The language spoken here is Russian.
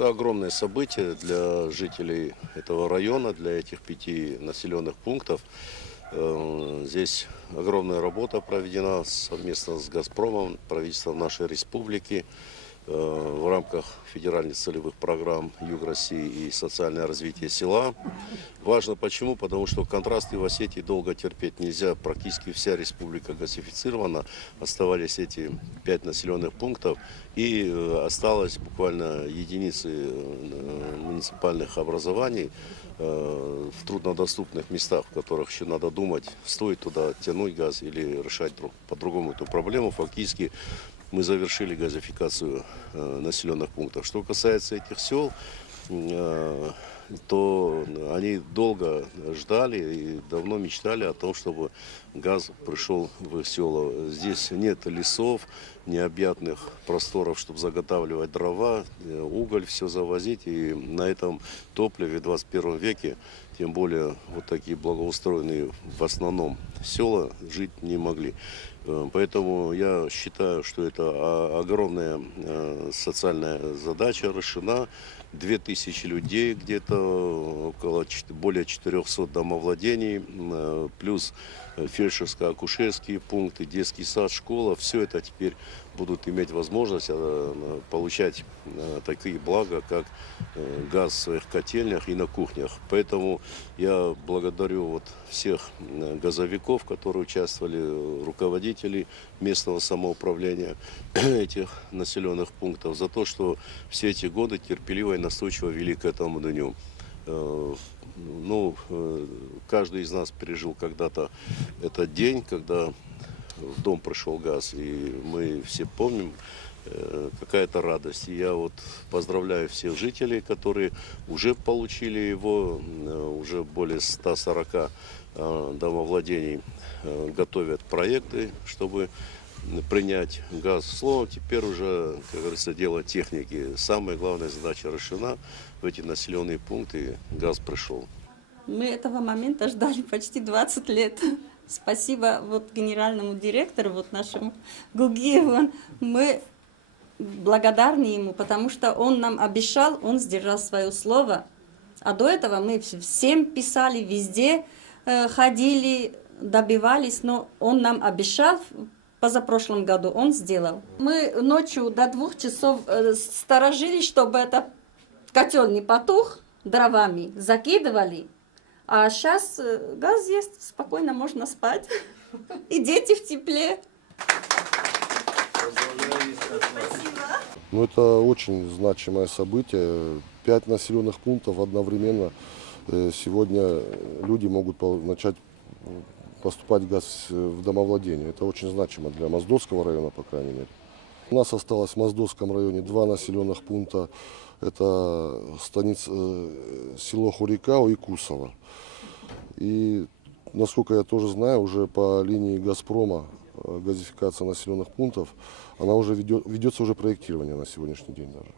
Это огромное событие для жителей этого района, для этих 5 населенных пунктов. Здесь огромная работа проведена совместно с «Газпромом», правительством нашей республики в рамках федеральных целевых программ Юг России и социальное развитие села. Важно почему? Потому что контрасты в Осетии долго терпеть нельзя. Практически вся республика газифицирована. Оставались эти 5 населенных пунктов. И осталось буквально единицы муниципальных образований в труднодоступных местах, в которых еще надо думать, стоит туда тянуть газ или решать по-другому эту проблему. Фактически мы завершили газификацию населенных пунктов. Что касается этих сел, то они долго ждали и давно мечтали о том, чтобы газ пришел в их села. Здесь нет лесов, необъятных просторов, чтобы заготавливать дрова, уголь все завозить. И на этом топливе в 21 веке, тем более вот такие благоустроенные в основном села, жить не могли. Поэтому я считаю, что это огромная социальная задача решена. 2000 людей, где-то более 400 домовладений, плюс фельдшерско-акушерские пункты, детский сад, школа. Все это теперь будут иметь возможность получать такие блага, как газ в своих котельнях и на кухнях. Поэтому я благодарю всех газовиков, которые участвовали, руководителей местного самоуправления этих населенных пунктов, за то, что все эти годы терпеливо и настойчиво вели к этому дню. Каждый из нас пережил когда-то этот день, когда в дом пришел газ, и мы все помним, какая-то радость. И я поздравляю всех жителей, которые уже получили его, уже более 140 домовладений готовят проекты, чтобы принять газ. Словом, теперь уже, как говорится, дело техники. Самая главная задача решена. В эти населенные пункты газ пришел. Мы этого момента ждали почти 20 лет. Спасибо генеральному директору, нашему Гугиеву. Мы благодарны ему, потому что он нам обещал, он сдержал свое слово. А до этого мы всем писали, везде ходили, добивались, но он нам обещал. Позапрошлом году он сделал. Мы ночью до 2 часов сторожились, чтобы этот котел не потух, дровами закидывали. А сейчас газ есть, спокойно можно спать. И дети в тепле. Это очень значимое событие. 5 населенных пунктов одновременно. Сегодня люди могут начать поступать газ в домовладение. Это очень значимо для Моздокского района, по крайней мере. У нас осталось в Моздокском районе 2 населенных пункта. Это село Хурикао и Кусово. И, насколько я тоже знаю, уже по линии «Газпрома» газификация населенных пунктов, она уже ведется уже проектирование на сегодняшний день даже.